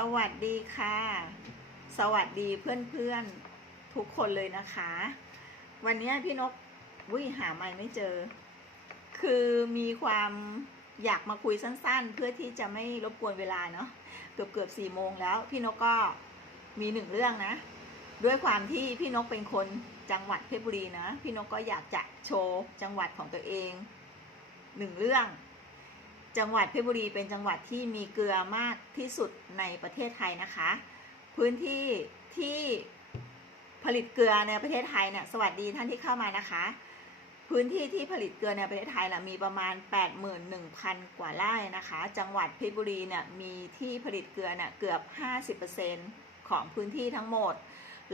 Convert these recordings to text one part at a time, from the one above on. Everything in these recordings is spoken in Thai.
สวัสดีค่ะ สวัสดีเพื่อนๆทุกคนเลยนะคะ วันนี้พี่นกวิหาไม่ไม่เจอ คือมีความอยากมาคุยสั้นๆ เพื่อที่จะไม่รบกวนเวลาเนาะเกือบเกือบสี่โมงแล้ว พี่นกก็มีหนึ่งเรื่องนะ ด้วยความที่พี่นกเป็นคนจังหวัดเพชรบุรีนะ พี่นกก็อยากจะโชว์จังหวัดของตัวเองหนึ่งเรื่อง จังหวัดเพชรบุรีเป็นจังหวัดที่มีเกลือมากที่สุดในประเทศไทยนะคะ พื้นที่ที่ผลิตเกลือในประเทศไทยเนี่ยสวัสดีท่านที่เข้ามานะคะ พื้นที่ที่ผลิตเกลือในประเทศไทยละมีประมาณ 81,000 กว่าไร่นะคะ จังหวัดเพชรบุรีเนี่ยมีที่ผลิตเกลือเนี่ยเกือบ 50%ของพื้นที่ทั้งหมด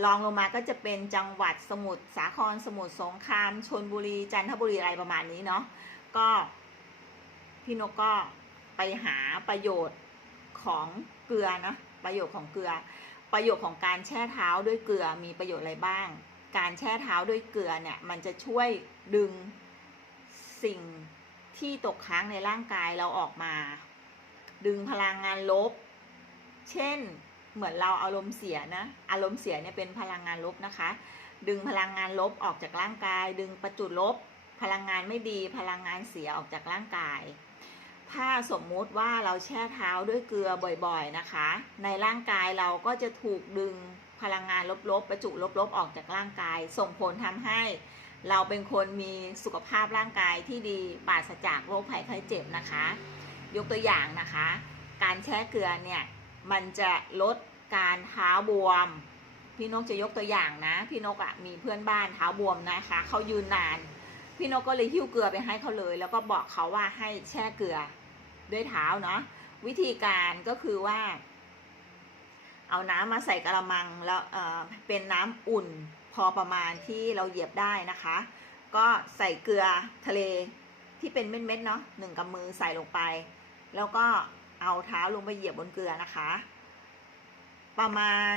รองลงมาก็จะเป็นจังหวัดสมุทรสาครสมุทรสงครามชนบุรีจันทบุรีอะไรประมาณนี้เนาะก็ พี่นกก็ไปหาประโยชน์ของเกลือนะประโยชน์ของเกลือ ประโยชน์ของการแช่เท้าด้วยเกลือมีประโยชน์อะไรบ้าง การแช่เท้าด้วยเกลือเนี่ยมันจะช่วยดึงสิ่งที่ตกค้างในร่างกายเราออกมา ดึงพลังงานลบ เช่นเหมือนเราอารมณ์เสียนะอารมณ์เสียเนี่ยเป็นพลังงานลบนะคะ ดึงพลังงานลบออกจากร่างกาย ดึงประจุลบ พลังงานไม่ดีพลังงานเสียออกจากร่างกาย ถ้าสมมุติว่าเราแช่เท้าด้วยเกลือบ่อยๆนะคะ ในร่างกายเราก็จะถูกดึงพลังงานลบๆ ประจุลบๆ ออกจากร่างกาย ส่งผลทำให้เราเป็นคนมีสุขภาพร่างกายที่ดีปราศจากโรคภัยไข้เจ็บนะคะ ยกตัวอย่างนะคะ การแช่เกลือเนี่ยมันจะลดการเท้าบวม พี่นกจะยกตัวอย่างนะ พี่นกอะ่ะมีเพื่อนบ้านเท้าบวมนะคะเขายืนนาน พี่นกก็เลยหิ้วเกลือไปให้เขาเลย แล้วก็บอกเขาว่าให้แช่เกลือ ด้วยเท้าเนาะวิธีการก็คือว่า เอาน้ำมาใส่กระมังแล้วเเป็นน้ำอุ่นพอประมาณที่เราเหยียบได้นะคะ ก็ใส่เกลือทะเลที่เป็นเม็ดๆเนาะหนึ่งกำมือใส่ลงไป แล้วก็เอาเท้าลงไปเหยียบบนเกลือนะคะ ประมาณ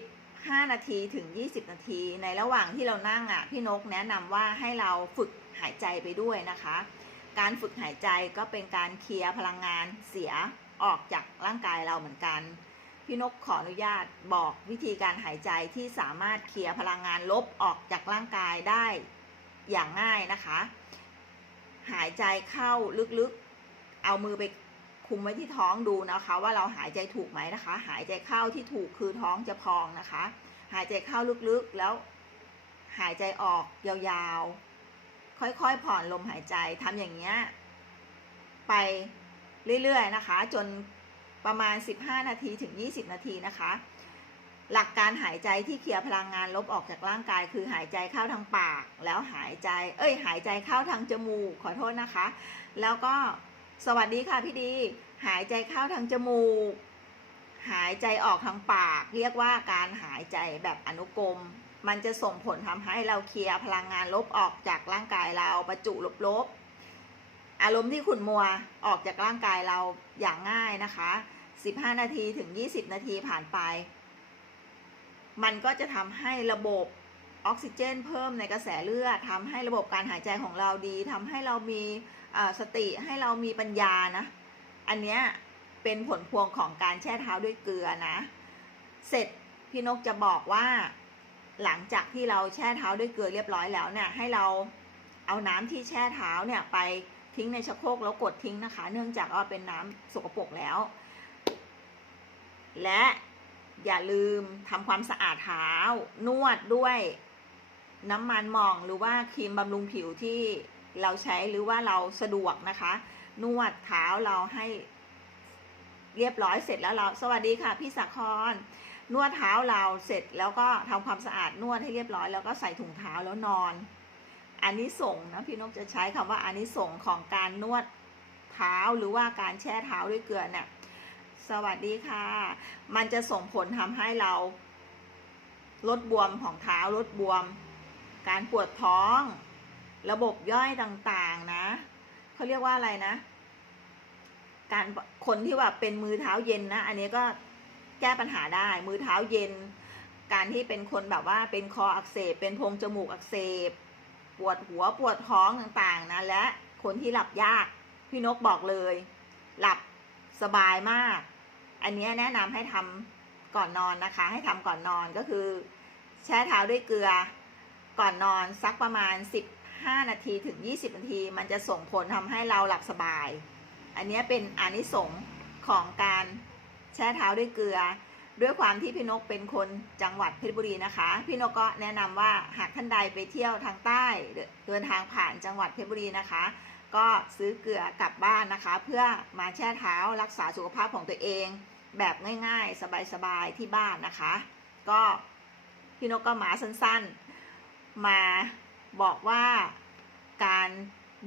15 นาทีถึง 20 นาที ในระหว่างที่เรานั่งอะพี่นกแนะนำว่าให้เราฝึกหายใจไปด้วยนะคะ การฝึกหายใจก็เป็นการเคลียร์พลังงานเสียออกจากร่างกายเราเหมือนกัน พี่นกขออนุญาตบอกวิธีการหายใจที่สามารถเคลียร์พลังงานลบออกจากร่างกายได้อย่างง่ายนะคะ หายใจเข้าลึกๆ เอามือไปคุมไว้ที่ท้องดูนะคะ ว่าเราหายใจถูกไหมนะคะ หายใจเข้าที่ถูกคือท้องจะพองนะคะ หายใจเข้าลึกๆแล้วหายใจออกยาวๆ ค่อยๆผ่อนลมหายใจทำอย่างเงี้ยไปเรื่อยๆนะคะ จนประมาณ 15 นาทีถึง 20 นาทีนะคะ หลักการหายใจที่เคลียร์พลังงานลบออกจากร่างกาย คือหายใจเข้าทางปาก แล้วหายใจ เอ้ย หายใจเข้าทางจมูกขอโทษนะคะ แล้วก็สวัสดีค่ะพี่ดี หายใจเข้าทางจมูก หายใจออกทางปาก เรียกว่าการหายใจแบบอนุกรม มันจะส่งผลทำให้เราเคลียร์พลังงานลบออกจากร่างกายเราประจุลบๆ อารมณ์ที่ขุ่นมัวออกจากร่างกายเราอย่างง่ายนะคะ 15 นาทีถึง 20 นาทีผ่านไป มันก็จะทำให้ระบบออกซิเจน เพิ่มในกระแสเลือดทำให้ระบบการหายใจของเราดีทำให้เรามีสติให้เรามีปัญญานะ อันเนี้ยเป็นผลพวงของการแช่เท้าด้วยเกลือนะ เสร็จพี่นกจะบอกว่า หลังจากที่เราแช่เท้าด้วยเกลือเรียบร้อยแล้วเนี่ยให้เราเอาน้ำที่แช่เท้าเนี่ยไปทิ้งในชักโครกแล้วกดทิ้งนะคะ เนื่องจากว่าเป็นน้ำสกปรกแล้ว และอย่าลืมทำความสะอาดเท้านวดด้วยน้ำมันหมองหรือว่าครีมบำรุงผิวที่เราใช้หรือว่าเราสะดวกนะคะ นวดเท้าเราให้เรียบร้อยเสร็จแล้วเรา สวัสดีค่ะ พี่สักคร นวดเท้าเราเสร็จแล้วก็ทำความสะอาดนวดให้เรียบร้อย แล้วก็ใส่ถุงเท้าแล้วนอนอันนี้ส่งนะพี่นกจะใช้คำว่าอันนี้ส่งของการนวดเท้าหรือว่าการแช่เท้าด้วยเกลือเนี่ยสวัสดีค่ะ มันจะส่งผลทำให้เราลดบวมของเท้าลดบวม การปวดท้อง ระบบย่อยต่างๆนะเขาเรียกว่าอะไรนะ การคนที่ว่าเป็นมือเท้าเย็นนะ อันนี้ก็ แก้ปัญหาได้ มือเท้าเย็น การที่เป็นคนแบบว่าเป็นคออักเสบ เป็นโพรงจมูกอักเสบ ปวดหัวปวดท้องต่างๆนะและคนที่หลับยากพี่นกบอกเลย หลับสบายมาก อันนี้แนะนำให้ทำก่อนนอนนะคะ ให้ทำก่อนนอนก็คือ แช่เท้าด้วยเกลือก่อนนอนสักประมาณ 15 นาทีถึง 20 นาที มันจะส่งผลทำให้เราหลับสบาย อันนี้เป็นอนิสงส์ของการ แช่เท้าด้วยเกลือ ด้วยความที่พี่นกเป็นคนจังหวัดเพชรบุรีนะคะ พี่นกก็แนะนำว่าหากท่านใดไปเที่ยวทางใต้เดินทางผ่านจังหวัดเพชรบุรีนะคะ ก็ซื้อเกลือกลับบ้านนะคะ เพื่อมาแช่เท้ารักษาสุขภาพของตัวเอง แบบง่ายๆ สบายๆที่บ้านนะคะ ก็พี่นกก็มาสั้นๆ มาบอกว่าการ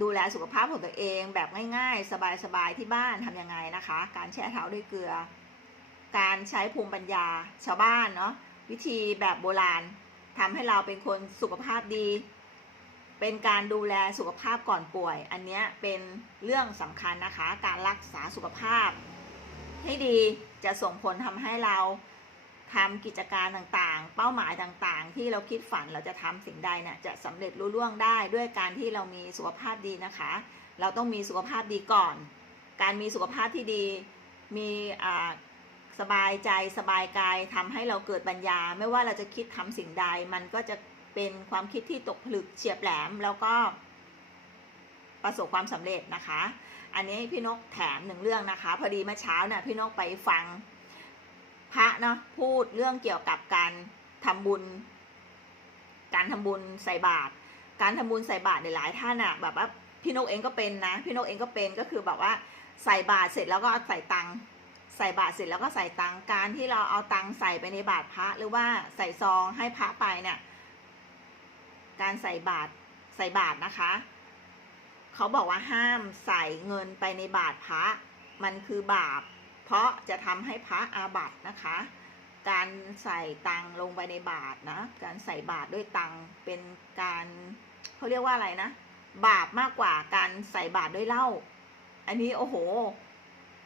ดูแลสุขภาพของตัวเองแบบง่ายๆ สบายๆที่บ้านทำยังไงนะคะ การแช่เท้าด้วยเกลือ การใช้ภูมิปัญญาชาวบ้านเนาะวิธีแบบโบราณทำให้เราเป็นคนสุขภาพดี เป็นการดูแลสุขภาพก่อนป่วย อันนี้เป็นเรื่องสำคัญนะคะ การรักษาสุขภาพ ให้ดีจะส่งผลทำให้เราทำกิจการต่างๆ เป้าหมายต่างๆ ที่เราคิดฝันเราจะทำสิ่งใดเนี่ยจะสำเร็จรุ่ล่วงได้ด้วยการที่เรามีสุขภาพดีนะคะ เราต้องมีสุขภาพดีก่อน การมีสุขภาพที่ดีมีอ่า สบายใจสบายกายทำให้เราเกิดปัญญา ไม่ว่าเราจะคิดทำสิ่งใด มันก็จะเป็นความคิดที่ตกผลึกเฉียบแหลมแล้วก็ ประสบความสำเร็จนะคะ อันนี้พี่นกแถมหนึ่งเรื่องนะคะ พอดีเมื่อเช้าเนี่ยพี่นกไปฟัง พระเนาะพูดเรื่องเกี่ยวกับการทำบุญ การทำบุญใส่บาตรการทำบุญใส่บาตรในหลายท่านอะแบบว่าพี่นกเองก็เป็นนะ พี่นกเองก็เป็นก็คือแบบว่าใส่บาตรเสร็จแล้วก็ใส่ตังค์ ใส่บาตรเสร็จแล้วก็ใส่ตังการที่เราเอาตังใส่ไปในบาตรพระ หรือว่าใส่ซองให้พระไปเนี่ย การใส่บาตรใส่บาตรนะคะ เขาบอกว่าห้ามใส่เงินไปในบาตรพระ มันคือบาป เพราะจะทำให้พระอาบัตินะคะ การใส่ตังลงไปในบาตรนะ การใส่บาตรด้วยตังเป็นการเขาเรียกว่าอะไรนะ บาปมากกว่าการใส่บาตรด้วยเหล้า อันนี้โอ้โห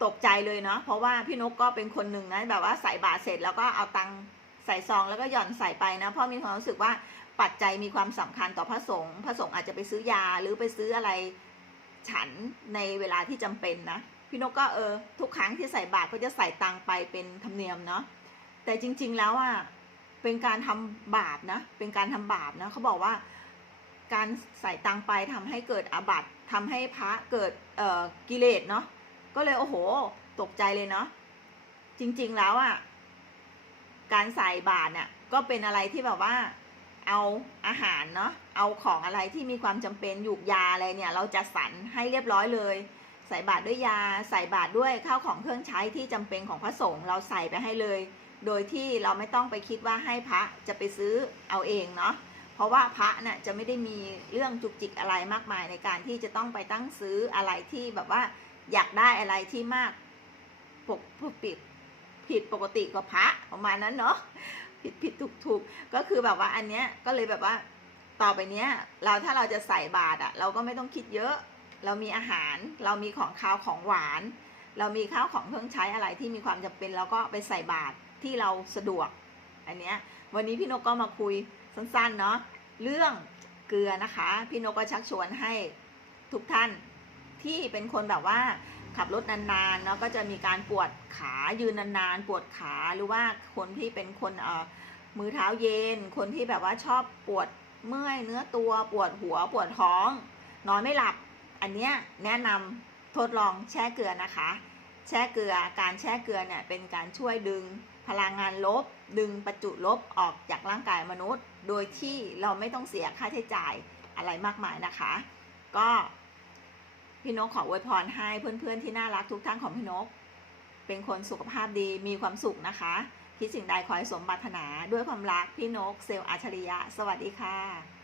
ตกใจเลยเนาะเพราะว่าพี่นกก็เป็นคนหนึ่งนะแบบว่าใส่บาตรเสร็จแล้วก็เอาตังใส่ซองแล้วก็หย่อนใส่ไปนะเพราะมีความรู้สึกว่าปัจจัยมีความสำคัญต่อพระสงฆ์พระสงฆ์อาจจะไปซื้อยาหรือไปซื้ออะไรฉันในเวลาที่จำเป็นนะพี่นกก็เออทุกครั้งที่ใส่บาตรก็จะใส่ตังไปเป็นธรรมเนียมเนาะแต่จริง ๆแล้วอะเป็นการทำบาปนะ เป็นการทำบาปนะเขาบอกว่าการใส่ตังไปทำให้เกิดอาบัติทำให้พระเกิดเอ่อกิเลสเนาะ ก็เลยโอ้โห ตกใจเลยเนาะจริง ๆแล้วอะ การใส่บาตรเนี่ยก็เป็นอะไรที่แบบว่า เอาอาหารเนาะเอาของอะไรที่มีความจำเป็นหยูกยาอะไรเนี่ย เราจะสรรให้เรียบร้อยเลย ใส่บาตรด้วยยา ใส่บาตรด้วยข้าวของเครื่องใช้ที่จำเป็นของพระสงฆ์เราใส่ไปให้เลย โดยที่เราไม่ต้องไปคิดว่าให้พระจะไปซื้อเอาเองเนาะเพราะว่าพระเนี่ยจะไม่ได้มีเรื่องจุกจิกอะไรมากมายในการที่จะต้องไปตั้งซื้ออะไรที่แบบว่า อยากได้อะไรที่มากปกปิดผิดปกติกว่าพระประมาณนั้นเนาะผิดผิดถูกถูกก็คือแบบว่าอันเนี้ยก็เลยแบบว่าต่อไปเนี้ยเราถ้าเราจะใส่บาตรอะ เราก็ไม่ต้องคิดเยอะ เรามีอาหาร เรามีของคาวของหวาน เรามีข้าวของเครื่องใช้อะไรที่มีความจำเป็นเราก็ไปใส่บาตรที่เราสะดวก อันเนี้ยวันนี้พี่นกก็มาคุยสั้นๆเนาะเรื่องเกลือนะคะ พี่นกก็ชักชวนให้ทุกท่าน ที่เป็นคนแบบว่าขับรถนานๆเนาะก็จะมีการปวดขายืนนานๆ ปวดขาหรือว่าคนที่เป็นคนเอ่อมือเท้าเย็น คนที่แบบว่าชอบปวดเมื่อยเนื้อตัวปวดหัวปวดท้อง นอนไม่หลับ อันเนี้ยแนะนำทดลองแช่เกลือนะคะ แช่เกลือการแช่เกลือเนี่ยเป็นการช่วยดึงพลังงานลบ ดึงประจุลบออกจากร่างกายมนุษย์ โดยที่เราไม่ต้องเสียค่าใช้จ่ายอะไรมากมายนะคะ ก็ พี่นกขออวยพรให้เพื่อนๆที่น่ารักทุกท่านของพี่นก เป็นคนสุขภาพดีมีความสุขนะคะ คิดสิ่งใดขอให้สมบัตินาด้วยความรักพี่นกเซลล์อัจฉริยะ สวัสดีค่ะ